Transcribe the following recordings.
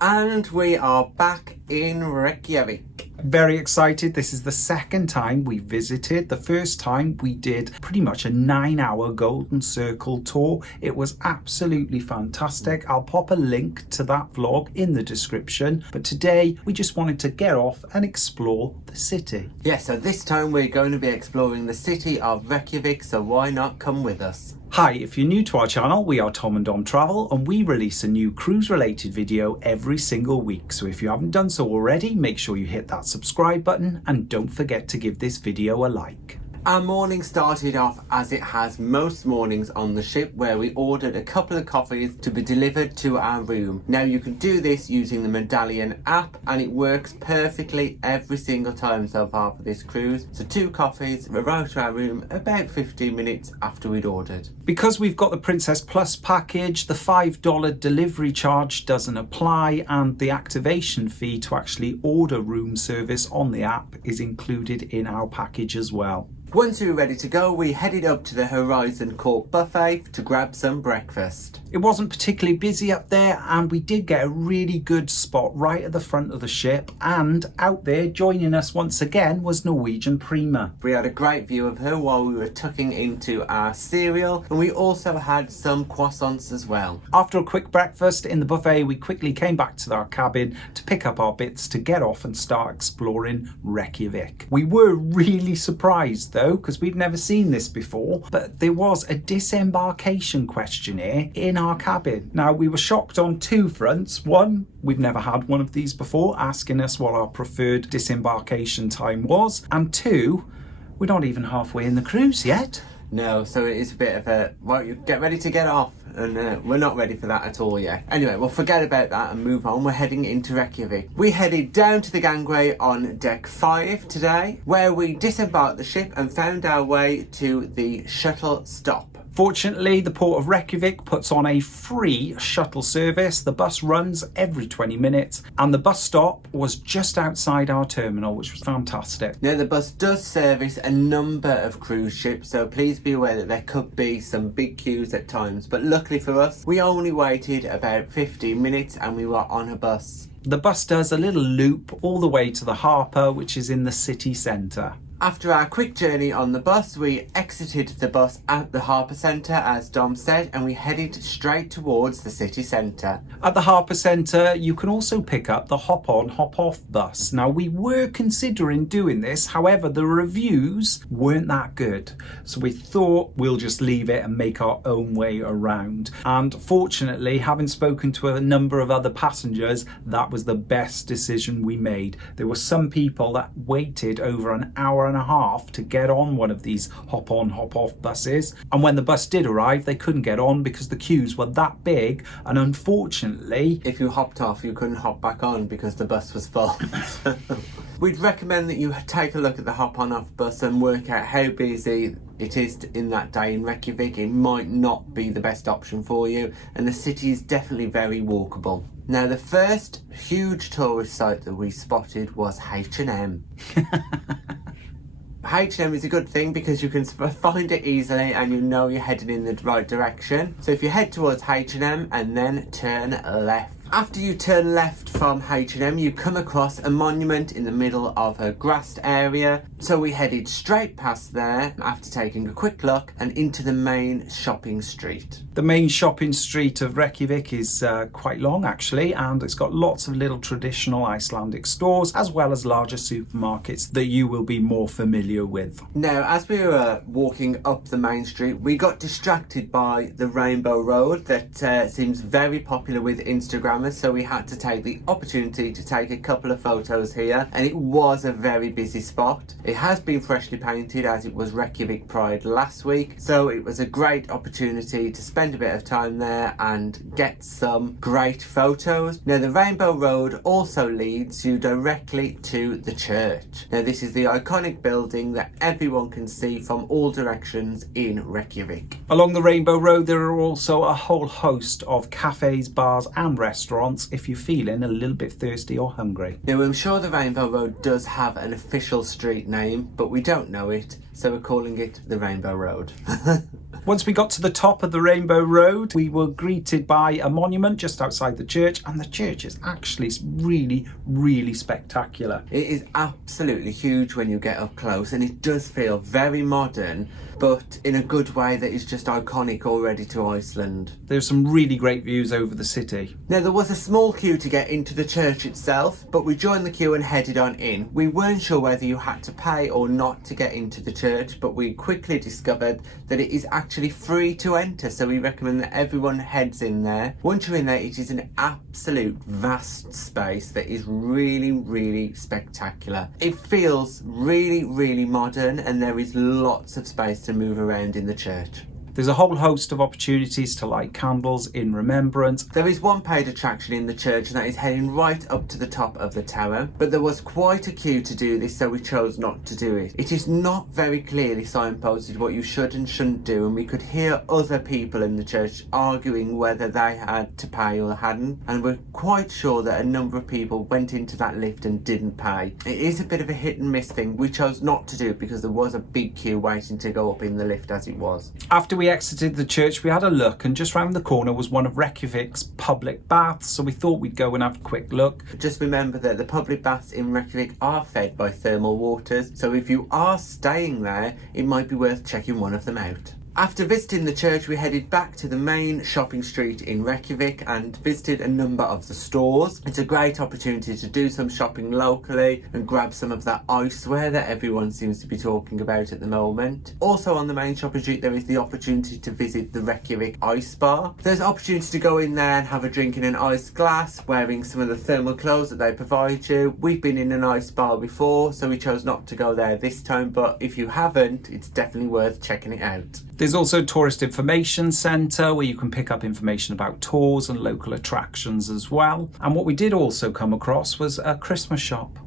And we are back in Reykjavik. Very excited. This is the second time we visited. The first time we did pretty much a 9-hour Golden Circle tour. It was absolutely fantastic. I'll pop a link to that vlog in the description. But today we just wanted to get off and explore the city. Yeah, so this time we're going to be exploring the city of Reykjavik, so why not come with us? Hi, if you're new to our channel, we are Tom and Dom Travel and we release a new cruise related video every single week. So if you haven't done so already, make sure you hit that subscribe button and don't forget to give this video a like. Our morning started off as it has most mornings on the ship, where we ordered a couple of coffees to be delivered to our room. Now you can do this using the Medallion app and it works perfectly every single time so far for this cruise. So 2 coffees arrived to our room about 15 minutes after we'd ordered. Because we've got the Princess Plus package, the $5 delivery charge doesn't apply and the activation fee to actually order room service on the app is included in our package as well. Once we were ready to go, we headed up to the Horizon Court buffet to grab some breakfast. It wasn't particularly busy up there and we did get a really good spot right at the front of the ship, and out there joining us once again was Norwegian Prima. We had a great view of her while we were tucking into our cereal, and we also had some croissants as well. After a quick breakfast in the buffet, we quickly came back to our cabin to pick up our bits to get off and start exploring Reykjavik. We were really surprised though, because we've never seen this before, but there was a disembarkation questionnaire in our cabin. Now we were shocked on 2 fronts. One, we've never had one of these before, asking us what our preferred disembarkation time was, and 2, we're not even halfway in the cruise yet. No, so it is a bit of a, well, you get ready to get off, and we're not ready for that at all yet. Anyway, we'll forget about that and move on. We're heading into Reykjavik. We headed down to the gangway on deck 5 today, where we disembarked the ship and found our way to the shuttle stop. Fortunately, the Port of Reykjavik puts on a free shuttle service. The bus runs every 20 minutes and the bus stop was just outside our terminal, which was fantastic. Now, the bus does service a number of cruise ships, so please be aware that there could be some big queues at times. But luckily for us, we only waited about 15 minutes and we were on a bus. The bus does a little loop all the way to the harbour, which is in the city centre. After our quick journey on the bus, we exited the bus at the harbour centre, as Dom said, and we headed straight towards the city centre. At the harbour centre, you can also pick up the hop-on, hop-off bus. Now, we were considering doing this, however, the reviews weren't that good. So we thought we'll just leave it and make our own way around. And fortunately, having spoken to a number of other passengers, that was the best decision we made. There were some people that waited over an hour and a half to get on one of these hop on hop off buses, and when the bus did arrive they couldn't get on because the queues were that big, and unfortunately if you hopped off you couldn't hop back on because the bus was full. We'd recommend that you take a look at the hop on off bus and work out how busy it is in that day in Reykjavik. It might not be the best option for you, and the city is definitely very walkable. Now, the first huge tourist site that we spotted was H&M. H&M is a good thing because you can find it easily and you know you're heading in the right direction. So if you head towards H&M and then turn left. After you turn left from H&M, you come across a monument in the middle of a grassed area. So we headed straight past there after taking a quick look and into the main shopping street. The main shopping street of Reykjavik is quite long actually, and it's got lots of little traditional Icelandic stores as well as larger supermarkets that you will be more familiar with. Now, as we were walking up the main street, we got distracted by the Rainbow Road that seems very popular with Instagram. So we had to take the opportunity to take a couple of photos here, and it was a very busy spot. It has been freshly painted as it was Reykjavik Pride last week, so it was a great opportunity to spend a bit of time there and get some great photos. Now, the Rainbow Road also leads you directly to the church. Now, this is the iconic building that everyone can see from all directions in Reykjavik. Along the Rainbow Road there are also a whole host of cafes, bars and restaurants if you're feeling a little bit thirsty or hungry. Now, I'm sure the Rainbow Road does have an official street name, but we don't know it, so we're calling it the Rainbow Road. Once we got to the top of the Rainbow Road, we were greeted by a monument just outside the church, and the church is actually really, really spectacular. It is absolutely huge when you get up close, and it does feel very modern, but in a good way that is just iconic already to Iceland. There's some really great views over the city. Now, there was a small queue to get into the church itself, but we joined the queue and headed on in. We weren't sure whether you had to pay or not to get into the church, but we quickly discovered that it is actually free to enter, so we recommend that everyone heads in there. Once you're in there, it is an absolute vast space that is really, really spectacular. It feels really, really modern, and there is lots of space to move around in the church. There's a whole host of opportunities to light candles in remembrance. There is one paid attraction in the church, and that is heading right up to the top of the tower, but there was quite a queue to do this, so we chose not to do it. It is not very clearly signposted what you should and shouldn't do, and we could hear other people in the church arguing whether they had to pay or hadn't, and we're quite sure that a number of people went into that lift and didn't pay. It is a bit of a hit and miss thing. We chose not to do it because there was a big queue waiting to go up in the lift as it was. After we exited the church, we had a look, and just round the corner was one of Reykjavik's public baths, so we thought we'd go and have a quick look. Just remember that the public baths in Reykjavik are fed by thermal waters, so if you are staying there, it might be worth checking one of them out. After visiting the church, we headed back to the main shopping street in Reykjavik and visited a number of the stores. It's a great opportunity to do some shopping locally and grab some of that iceware that everyone seems to be talking about at the moment. Also on the main shopping street, there is the opportunity to visit the Reykjavik Ice Bar. There's an opportunity to go in there and have a drink in an ice glass, wearing some of the thermal clothes that they provide you. We've been in an ice bar before, so we chose not to go there this time, but if you haven't, it's definitely worth checking it out. There's also a tourist information centre where you can pick up information about tours and local attractions as well. And what we did also come across was a Christmas shop.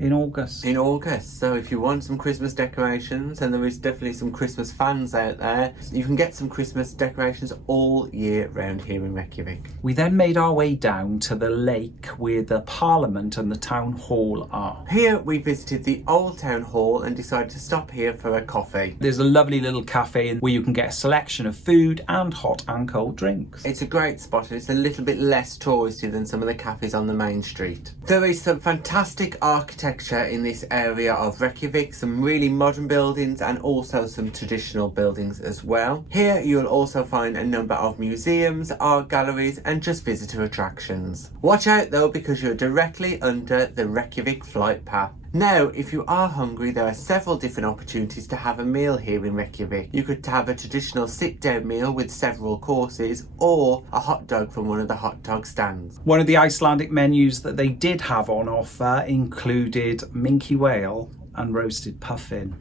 In August. So if you want some Christmas decorations, and there is definitely some Christmas fans out there, you can get some Christmas decorations all year round here in Reykjavik. We then made our way down to the lake where the Parliament and the Town Hall are. Here we visited the old Town Hall and decided to stop here for a coffee. There's a lovely little cafe where you can get a selection of food and hot and cold drinks. It's a great spot, and it's a little bit less touristy than some of the cafes on the main street. There is some fantastic architecture in this area of Reykjavik, some really modern buildings and also some traditional buildings as well. Here you'll also find a number of museums, art galleries and just visitor attractions. Watch out though, because you're directly under the Reykjavik flight path. Now, if you are hungry, there are several different opportunities to have a meal here in Reykjavik. You could have a traditional sit-down meal with several courses, or a hot dog from one of the hot dog stands. One of the Icelandic menus that they did have on offer included minke whale and roasted puffin.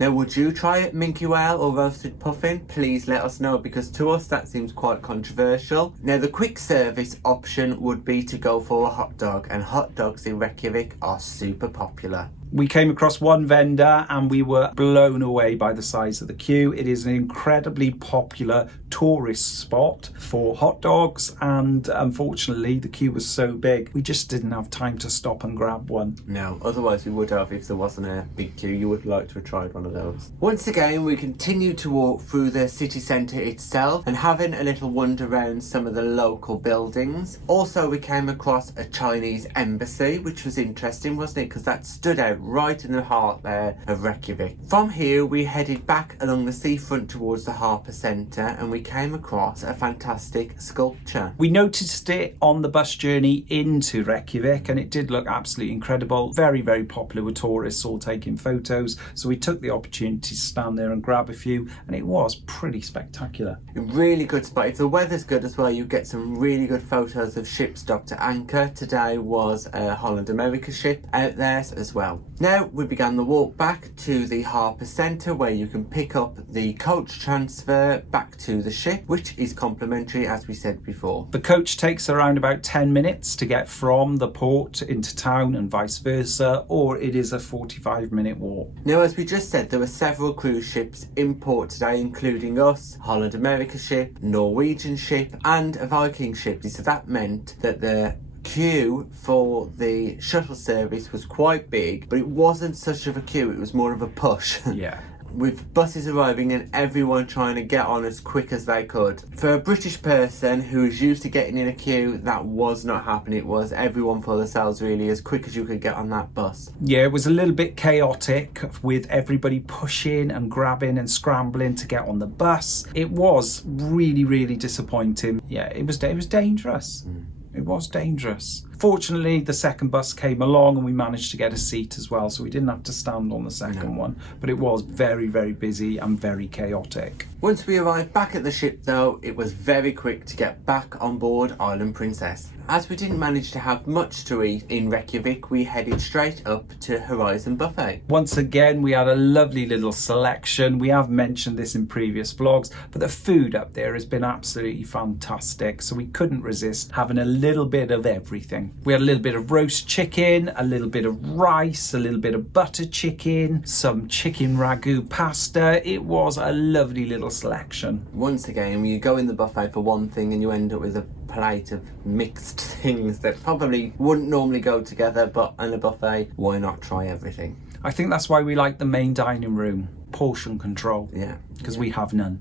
Now, would you try minke whale or roasted puffin? Please let us know, because to us that seems quite controversial. Now, the quick service option would be to go for a hot dog, and hot dogs in Reykjavik are super popular. We came across one vendor and we were blown away by the size of the queue. It is an incredibly popular tourist spot for hot dogs, and unfortunately the queue was so big we just didn't have time to stop and grab one. No, otherwise we would have if there wasn't a big queue. You would like to have tried one of those. Once again, we continued to walk through the city centre itself and having a little wander around some of the local buildings. Also, we came across a Chinese embassy, which was interesting, wasn't it? Because that stood out right in the heart there of Reykjavik. From here we headed back along the seafront towards the harbour centre, and we came across a fantastic sculpture. We noticed it on the bus journey into Reykjavik and it did look absolutely incredible. Very, very popular with tourists all taking photos, so we took the opportunity to stand there and grab a few, and it was pretty spectacular. A really good spot. If the weather's good as well, you get some really good photos of ships docked at anchor. Today was a Holland America ship out there as well. Now we began the walk back to the harbour centre, where you can pick up the coach transfer back to the ship, which is complimentary, as we said before. The coach takes around about 10 minutes to get from the port into town and vice versa, or it is a 45-minute walk. Now, as we just said, there were several cruise ships in port today, including us, Holland America ship, Norwegian ship and a Viking ship. So that meant that the queue for the shuttle service was quite big, but it wasn't such of a queue, it was more of a push. Yeah. With buses arriving and everyone trying to get on as quick as they could. For a British person who is used to getting in a queue, that was not happening. It was everyone for themselves, really, as quick as you could get on that bus. Yeah, it was a little bit chaotic with everybody pushing and grabbing and scrambling to get on the bus. It was really, really disappointing. Yeah, it was dangerous. It was dangerous. Fortunately, the second bus came along and we managed to get a seat as well, so we didn't have to stand on the second one. But it was very, very busy and very chaotic. Once we arrived back at the ship, though, it was very quick to get back on board Island Princess. As we didn't manage to have much to eat in Reykjavik, we headed straight up to Horizon Buffet. Once again, we had a lovely little selection. We have mentioned this in previous vlogs, but the food up there has been absolutely fantastic, so we couldn't resist having a little bit of everything. We had a little bit of roast chicken, a little bit of rice, a little bit of butter chicken, some chicken ragu pasta. It was a lovely little selection. Once again, you go in the buffet for one thing and you end up with a plate of mixed things that probably wouldn't normally go together, but in a buffet, why not try everything? I think that's why we like the main dining room. Portion control. Yeah. Because we have none.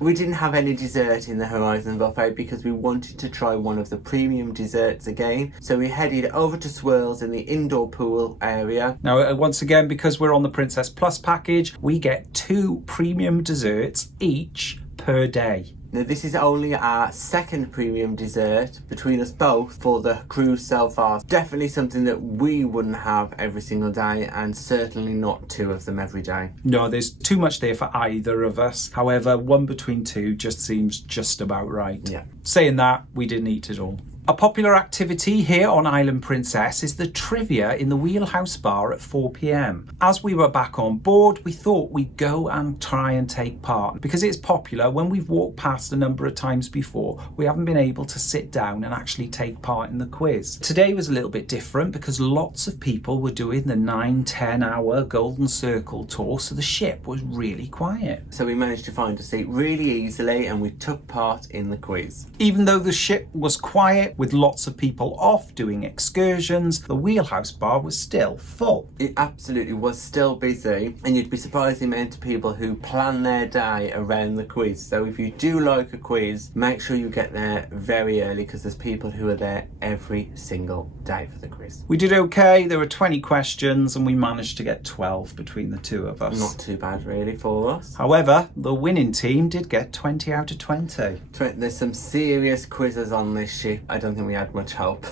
We didn't have any dessert in the Horizon Buffet because we wanted to try one of the premium desserts again. So we headed over to Swirls in the indoor pool area. Now, once again, because we're on the Princess Plus package, we get 2 premium desserts each per day. Now, this is only our second premium dessert between us both for the cruise so far. Definitely something that we wouldn't have every single day, and certainly not 2 of them every day. No, there's too much there for either of us. However, 1 between 2 just seems just about right. Yeah. Saying that, we didn't eat it all. A popular activity here on Island Princess is the trivia in the Wheelhouse bar at 4 p.m. As we were back on board, we thought we'd go and try and take part. Because it's popular, when we've walked past a number of times before, we haven't been able to sit down and actually take part in the quiz. Today was a little bit different because lots of people were doing the 9-10 hour Golden Circle tour, so the ship was really quiet. So we managed to find a seat really easily and we took part in the quiz. Even though the ship was quiet, with lots of people off doing excursions, the Wheelhouse bar was still full. It absolutely was still busy, and you'd be surprised the amount of people who plan their day around the quiz. So if you do like a quiz, make sure you get there very early because there's people who are there every single day for the quiz. We did okay. There were 20 questions and we managed to get 12 between the 2 of us. Not too bad really for us. However, the winning team did get 20 out of 20. There's some serious quizzes on this ship. I don't think we had much hope.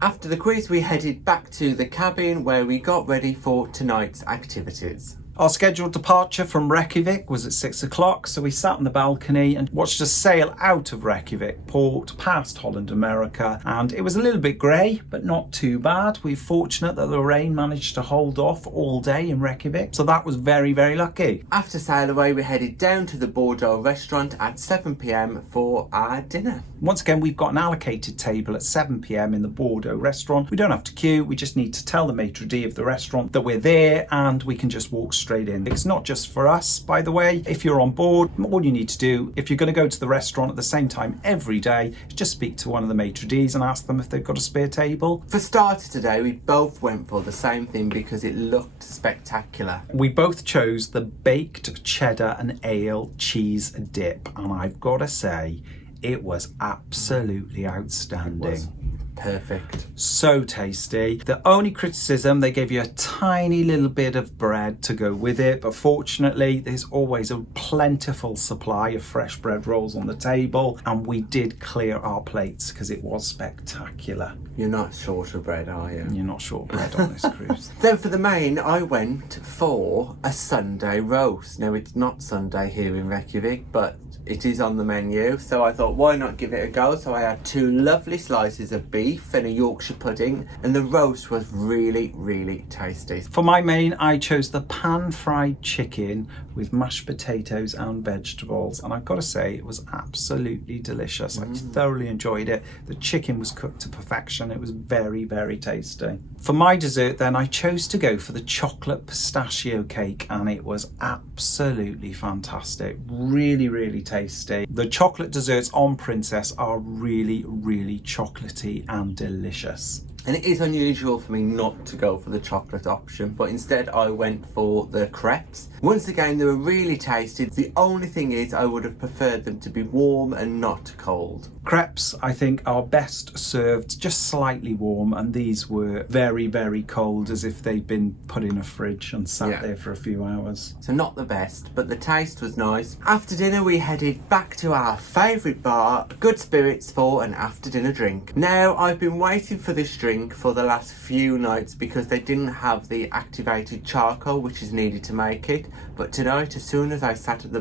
After the quiz, we headed back to the cabin where we got ready for tonight's activities. Our scheduled departure from Reykjavik was at 6 o'clock, so we sat on the balcony and watched us sail out of Reykjavik port past Holland America, and it was a little bit grey, but not too bad. We're fortunate that the rain managed to hold off all day in Reykjavik, so that was very, very lucky. After sail away, we headed down to the Bordeaux Restaurant at 7 p.m. for our dinner. Once again, we've got an allocated table at 7 p.m. in the Bordeaux Restaurant. We don't have to queue, we just need to tell the maitre d' of the restaurant that we're there and we can just walk straight in. It's not just for us, by the way. If you're on board, all you need to do, if you're going to go to the restaurant at the same time every day, is just speak to one of the maitre d's and ask them if they've got a spare table. For starter today, we both went for the same thing because it looked spectacular. We both chose the baked cheddar and ale cheese dip, and I've got to say, it was absolutely outstanding. It was perfect. So tasty. The only criticism, they gave you a tiny little bit of bread to go with it, but fortunately there's always a plentiful supply of fresh bread rolls on the table, and we did clear our plates because it was spectacular. You're not short of bread, are you? You're not short of bread on this cruise. Then for the main, I went for a Sunday roast. Now, it's not Sunday here in Reykjavik, but it is on the menu, so I thought, why not give it a go? So I had 2 lovely slices of beef beef and a Yorkshire pudding, and the roast was really, really tasty. For my main, I chose the pan-fried chicken with mashed potatoes and vegetables, and I've got to say it was absolutely delicious. I thoroughly enjoyed it. The chicken was cooked to perfection. It was very, very tasty. For my dessert then, I chose to go for the chocolate pistachio cake, and it was absolutely fantastic. Really, really tasty. The chocolate desserts on Princess are really, really chocolatey and delicious. And it is unusual for me not to go for the chocolate option, but instead I went for the crepes. Once again, they were really tasty. The only thing is I would have preferred them to be warm and not cold. Crepes, I think, are best served just slightly warm, and these were very, very cold, as if they'd been put in a fridge and sat there for a few hours. So not the best, but the taste was nice. After dinner, we headed back to our favourite bar, Good Spirits, for an after dinner drink. Now, I've been waiting for this drink for the last few nights because they didn't have the activated charcoal which is needed to make it, but tonight, as soon as I sat at the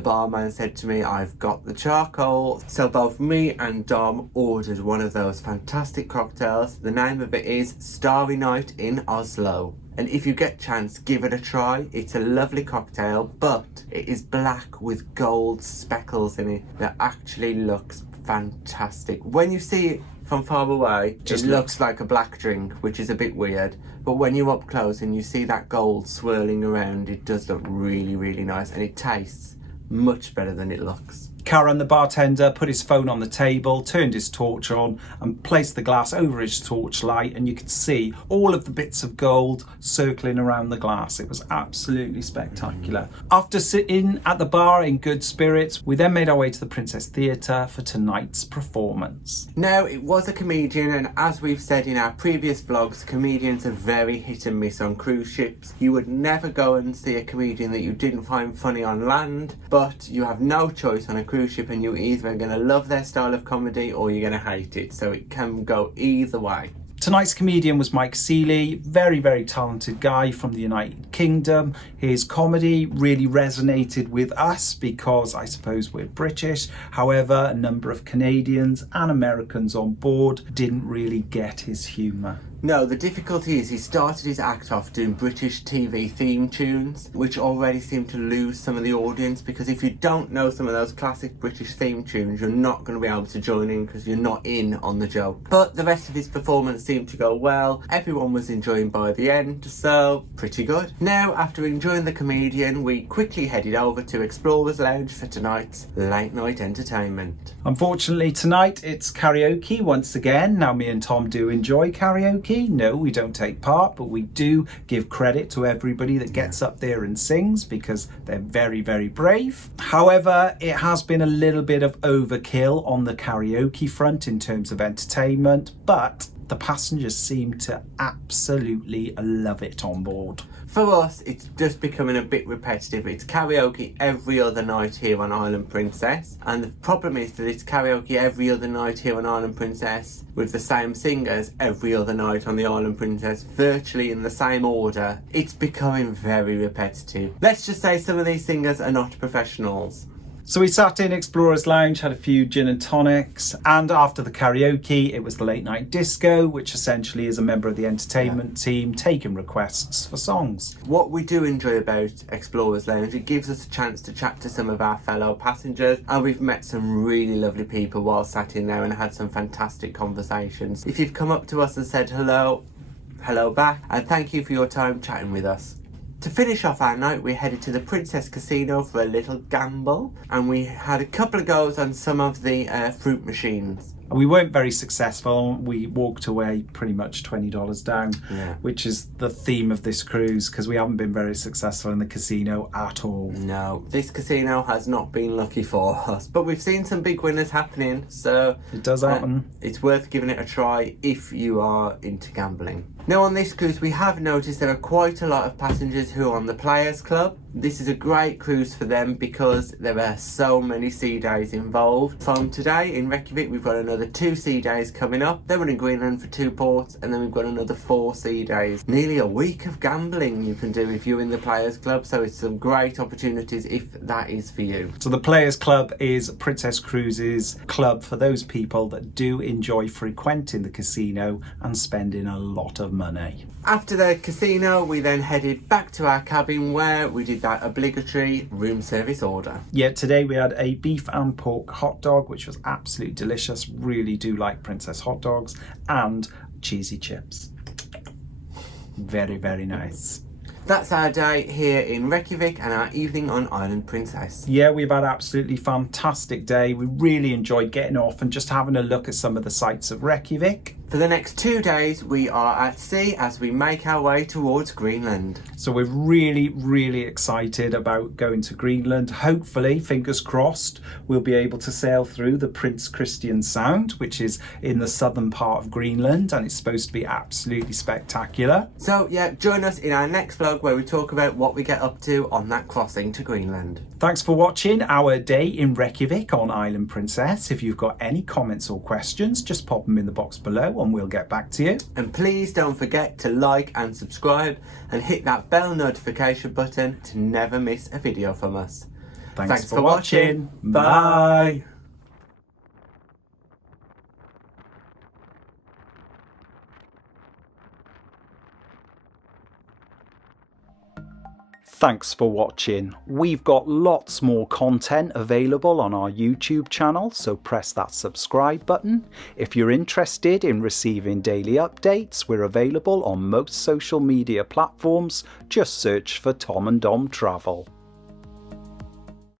barman said to me, I've got the charcoal. So both me and Dom ordered one of those fantastic cocktails. The name of it is Starry Night in Oslo. And if you get a chance, give it a try. It's a lovely cocktail, but it is black with gold speckles in it that actually looks fantastic. When you see it from far away, it looks like a black drink, which is a bit weird. But when you're up close and you see that gold swirling around, it does look really, really nice, and it tastes much better than it looks. Karen, the bartender, put his phone on the table, turned his torch on and placed the glass over his torchlight, and you could see all of the bits of gold circling around the glass. It was absolutely spectacular. After sitting at the bar in good spirits, we then made our way to the Princess Theatre for tonight's performance. Now, it was a comedian, and as we've said in our previous vlogs, comedians are very hit and miss on cruise ships. You would never go and see a comedian that you didn't find funny on land, but you have no choice on a cruise ship, and you're either going to love their style of comedy or you're going to hate it, so it can go either way. Tonight's comedian was Mike Seeley, very, very talented guy from the United Kingdom. His comedy really resonated with us because I suppose we're British. However, a number of Canadians and Americans on board didn't really get his humour. No, the difficulty is he started his act off doing British TV theme tunes, which already seem to lose some of the audience, because if you don't know some of those classic British theme tunes, you're not going to be able to join in because you're not in on the joke. But the rest of his performance seemed to go well. Everyone was enjoying by the end, so pretty good. Now, after enjoying the comedian, we quickly headed over to Explorers Lounge for tonight's late night entertainment. Unfortunately, tonight it's karaoke once again. Now, me and Tom do enjoy karaoke. No, we don't take part, but we do give credit to everybody that gets up there and sings because they're very, very brave. However, it has been a little bit of overkill on the karaoke front in terms of entertainment, but the passengers seem to absolutely love it on board. For us, it's just becoming a bit repetitive. It's karaoke every other night here on Island Princess, and the problem is that it's karaoke every other night here on Island Princess with the same singers every other night on the Island Princess, virtually in the same order. It's becoming very repetitive. Let's just say some of these singers are not professionals. So we sat in Explorers Lounge, had a few gin and tonics, and after the karaoke, it was the late night disco, which essentially is a member of the entertainment team taking requests for songs. What we do enjoy about Explorers Lounge, it gives us a chance to chat to some of our fellow passengers, and we've met some really lovely people while sat in there and had some fantastic conversations. If you've come up to us and said hello, hello back, and thank you for your time chatting with us. To finish off our night, we headed to the Princess Casino for a little gamble, and we had a couple of goes on some of the fruit machines. We weren't very successful. We walked away pretty much $20 down, which is the theme of this cruise, because we haven't been very successful in the casino at all. No, this casino has not been lucky for us, but we've seen some big winners happening, so it does happen. It's worth giving it a try if you are into gambling. Now, on this cruise, we have noticed there are quite a lot of passengers who are on the Players Club. This is a great cruise for them because there are so many sea days involved. From today in Reykjavik, we've got another another 2 sea days coming up. Then we're in Greenland for 2 ports, and then we've got another 4 sea days. Nearly a week of gambling you can do if you're in the Players Club, so it's some great opportunities if that is for you. So the Players Club is Princess Cruises' club for those people that do enjoy frequenting the casino and spending a lot of money. After the casino, we then headed back to our cabin where we did that obligatory room service order. Yeah, today we had a beef and pork hot dog, which was absolutely delicious. Really do like Princess hot dogs, and cheesy chips. Very, very nice. That's our day here in Reykjavik and our evening on Island Princess. Yeah, we've had an absolutely fantastic day. We really enjoyed getting off and just having a look at some of the sights of Reykjavik. For the next 2 days, we are at sea as we make our way towards Greenland. So we're really, really excited about going to Greenland. Hopefully, fingers crossed, we'll be able to sail through the Prince Christian Sound, which is in the southern part of Greenland, and it's supposed to be absolutely spectacular. So yeah, join us in our next vlog where we talk about what we get up to on that crossing to Greenland. Thanks for watching our day in Reykjavik on Island Princess. If you've got any comments or questions, just pop them in the box below and we'll get back to you. And please don't forget to like and subscribe and hit that bell notification button to never miss a video from us. Thanks for watching. Bye. Thanks for watching. We've got lots more content available on our YouTube channel, so press that subscribe button. If you're interested in receiving daily updates, we're available on most social media platforms. Just search for Tom and Dom Travel.